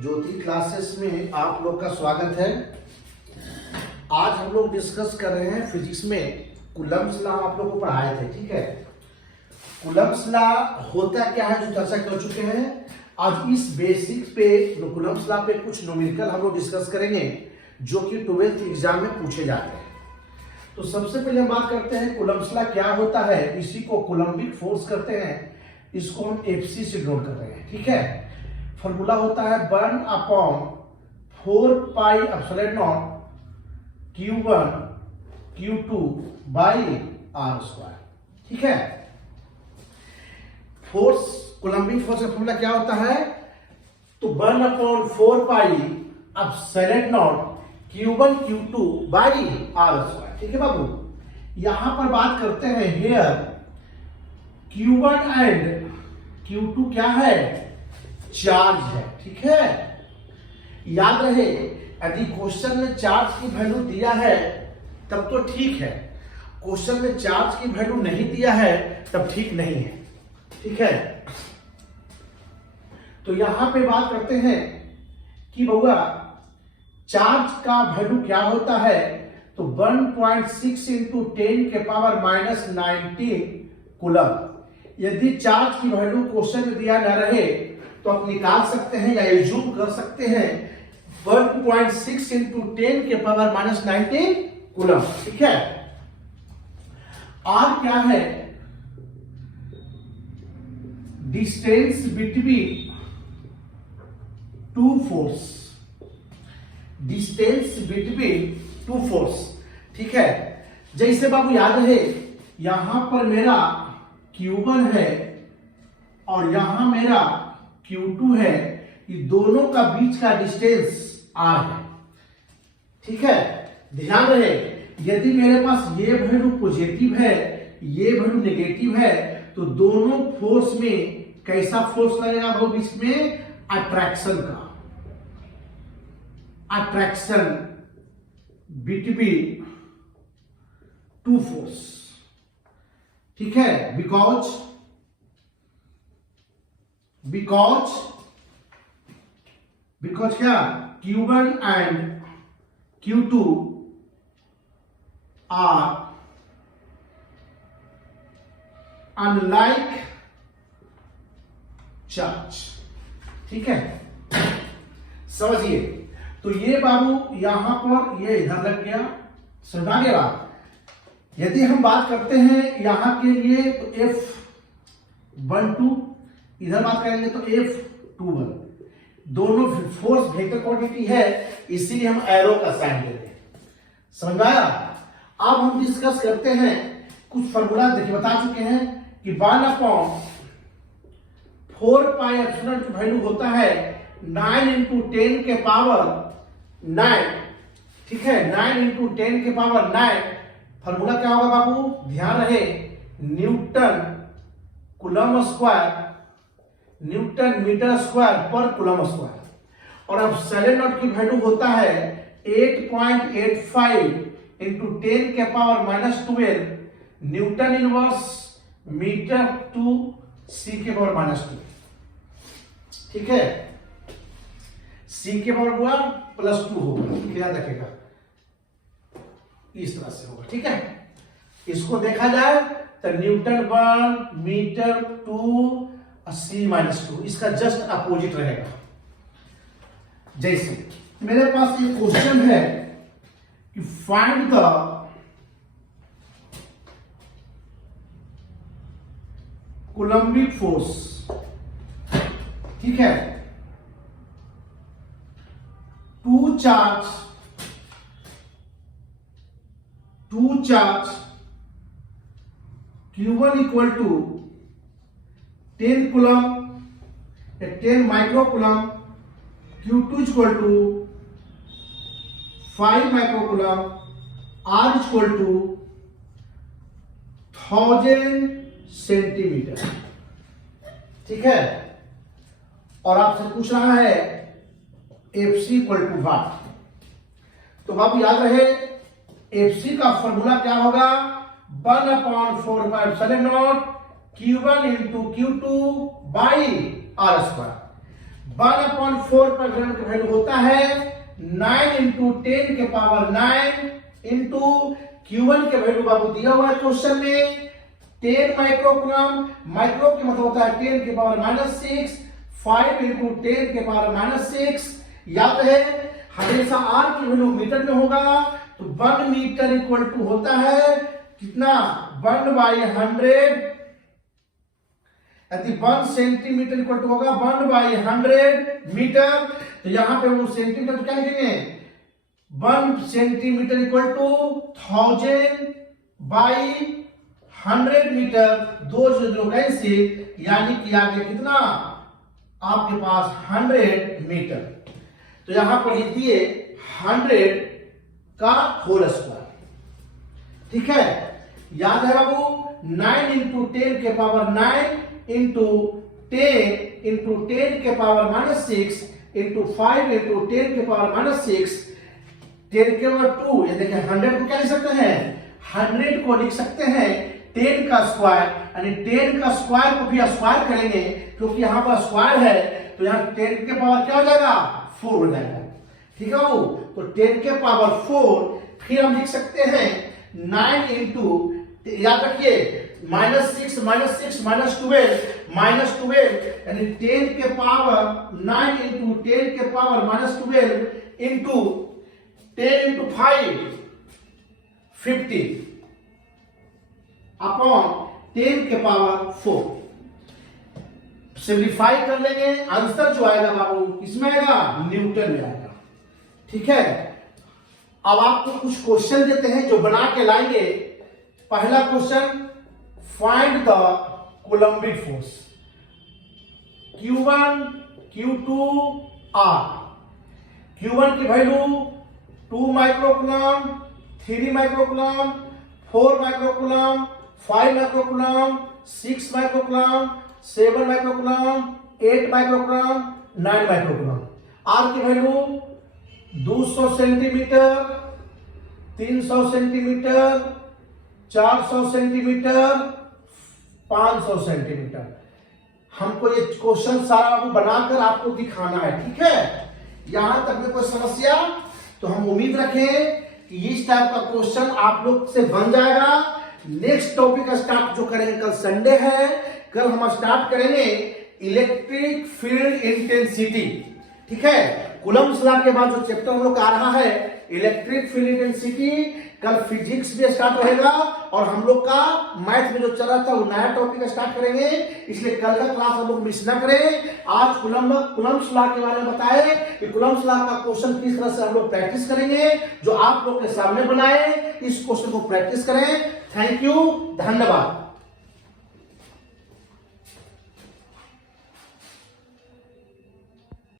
ज्योति classes में आप लोग का स्वागत है। आज हम लोग डिस्कस कर रहे हैं फिजिक्स में कूलम्ब्स लॉ आप लोग को पढ़ाए थे, ठीक है। कूलम्ब्स लॉ होता क्या है जो चर्चा कर चुके हैं। आज इस बेसिक्स पे कूलम्ब्स लॉ पे कुछ न्यूमेरिकल हम लोग डिस्कस करेंगे जो कि 12th एग्जाम में पूछे जाते हैं। तो सबसे पहले हम बात करते हैं कूलम्ब्स लॉ क्या होता है। इसी को कूलम्बिक फोर्स करते हैं, इसको हम एफसी से डिनोट कर रहे हैं, ठीक है। फॉर्मूला होता है 1/4 pi epsilon not Q1 Q2 by R square, ठीक है। फोर्स, कूलम्बिक फोर्स का फॉर्मूला क्या होता है? तो 1/4 pi epsilon not Q1 Q2 by R square, ठीक है बाबू। यहां पर बात करते हैं हियर Q1 एंड Q2 क्या है? चार्ज है, ठीक है। याद रहे यदि क्वेश्चन में चार्ज की वैल्यू दिया है तब तो ठीक है, क्वेश्चन में चार्ज की वैल्यू नहीं दिया है तब ठीक नहीं है, ठीक है। तो यहां पे बात करते हैं कि बउआ चार्ज का वैल्यू क्या होता है। तो 1.6 इंटू 10 के पावर -19 कूलम। यदि चार्ज की वैल्यू क्वेश्चन में दिया न रहे तो आप निकाल सकते हैं या एज्यूम कर सकते हैं 1.6 इंटू 10 के पावर -19 कूलम, ठीक है। आर क्या है? Distance between two force, distance between two force, ठीक है। जैसे बाबू याद रहे यहां पर मेरा Q1 है और यहां मेरा Q2 है, ये दोनों का बीच का डिस्टेंस R है, ठीक है। ध्यान रहे यदि मेरे पास ये वैल्यू पॉजिटिव है, ये वैल्यू नेगेटिव है, तो दोनों फोर्स में कैसा फोर्स लगेगा वो बीच में? अट्रैक्शन का, अट्रैक्शन बिटवीन टू फोर्स, ठीक है। बिकॉज क्या? Q1 and Q2 are unlike charge, ठीक है। समझिए, तो ये बाबू यहां पर ये इधर लग गया, समझा गया। यदि हम बात करते हैं यहां के लिए तो F12, इधर बात करेंगे तो F21, दोनों फोर्स वेक्टर क्वांटिटी है, इसीलिए हम एरो का साइन देते हैं, समझ में आया। अब हम डिस्कस करते हैं कुछ फॉर्मूला। देखिए बता चुके हैं कि 1/4 पाई एप्सिलॉन की वैल्यू होता है 9 इंटू 10 के पावर 9, ठीक है। 9 इंटू 10 के पावर 9। फॉर्मूला क्या होगा बाबू? ध्यान रहे newton coulomb square, newton metre square पर कूलम स्क्वायर। और अब एप्सिलॉन नॉट की वैल्यू होता है 8.85 इंटू 10 के power -12 newton inverse metre to C के पावर -2, ठीक है। सी के पावर हुआ +2 होगा, याद रखेगा, इस तरह से होगा, ठीक है। इसको देखा जाए तो न्यूटन 1 मीटर 2 C -2, इसका जस्ट अपोजिट रहेगा। जैसे मेरे पास एक क्वेश्चन है कि फाइंड द कूलम्बिक फोर्स, ठीक है। Two charge Q1 equal to 10 coulomb, 10 micro coulomb, Q2 equal to 5 micro coulomb, R equal to 1000 centimetre, ठीक है। और आपसे पूछ रहा है FC इक्वल टू वाट। तो बाबू याद रहे FC का फॉर्मूला क्या होगा? 1/4 pi epsilon not Q1 into Q2 by R square. 1/4 पर ग्राम का वैल्यू होता है 9 इंटू 10 के पावर 9 इंटू Q1 के वैल्यू बाबू दिया हुआ है क्वेश्चन में 10 माइक्रोग्राम। माइक्रो की मतलब होता है 10 के पावर -6, 5 इंटू 10 के पावर -6। याद है हमेशा R की वैल्यू मीटर में होगा, तो 1 मीटर इक्वल टू होता है कितना 1/100, यदि 1 सेंटीमीटर इक्वल टू होगा 1/100 मीटर। तो यहां पे वो सेंटीमीटर तो क्या लिखेंगे 1 सेंटीमीटर इक्वल टू 1000/100 मीटर, 2 जो कैंसिल, यानी कि आ गया कितना आपके पास 100 मीटर। तो यहां पर लिख दिए 100 का होल स्क्वायर। ठीक है, याद है बाबू 9 इंटू 10 के पावर 9 इंटू 10 इंटू 10 के पावर -6 इंटू 5 इंटू 10 के पावर -6, 10 के पावर 2। ये देखिए 100 को क्या लिख सकते हैं 100 को लिख सकते हैं 10 का स्क्वायर, यानी 10 का स्क्वायर को भी स्क्वायर करेंगे क्योंकि यहां पर स्क्वायर है, तो यहां 10 के पावर क्या हो जाएगा 4 हो जाएगा। ठीक है वो, तो 10 के पावर 4, फिर हम लिख सकते हैं 9 इंटू, याद रखिए -6 -12 यानी 10 के पावर 9 इंटू 10 के पावर -12 इंटू 10 इंटू 5 50 अपॉन 10 के पावर 4। सिंप्लीफाई कर लेंगे, आंसर जो आएगा बाबू किसमें आएगा न्यूटन में आएगा। ठीक है, अब आपको कुछ क्वेश्चन देते हैं जो बना के लाएंगे। पहला question, find the Coulombic force Q1 Q2 R। Q1 की value 2 microcoulomb, 3 microcoulomb, 4 microcoulomb, 5 microcoulomb, 6 microcoulomb, 7 microcoulomb, 8 microcoulomb, 9 microcoulomb. R की value 200 centimetre, 300 centimetre, 400 centimetre, 500 centimetre. हमको ये क्वेश्चन सारा बनाकर आपको दिखाना है। ठीक है, यहां तक में कोई समस्या, तो हम उम्मीद रखें कि इस टाइप का क्वेश्चन आप लोग से बन जाएगा। नेक्स्ट टॉपिक स्टार्ट जो करेंगे कल संडे है, कल हम स्टार्ट करेंगे इलेक्ट्रिक फील्ड इंटेंसिटी। ठीक है, कूलम्ब्स लॉ के बाद जो चैप्टर हम लोग का आ रहा है इलेक्ट्रिक फील्ड इंटेंसिटी, कल फिजिक्स भी स्टार्ट रहेगा और हम लोग का मैथ में जो चल रहा था वो नया टॉपिक स्टार्ट करेंगे, इसलिए कल का क्लास हम लोग मिस ना करें। आज कूलम्ब्स लॉ के बारे में बताए कि कूलम्ब्स लॉ का क्वेश्चन किस तरह से हम लोग प्रैक्टिस करेंगे, जो आप लोग के सामने बनाए इस क्वेश्चन को प्रैक्टिस करें। थैंक यू, धन्यवाद।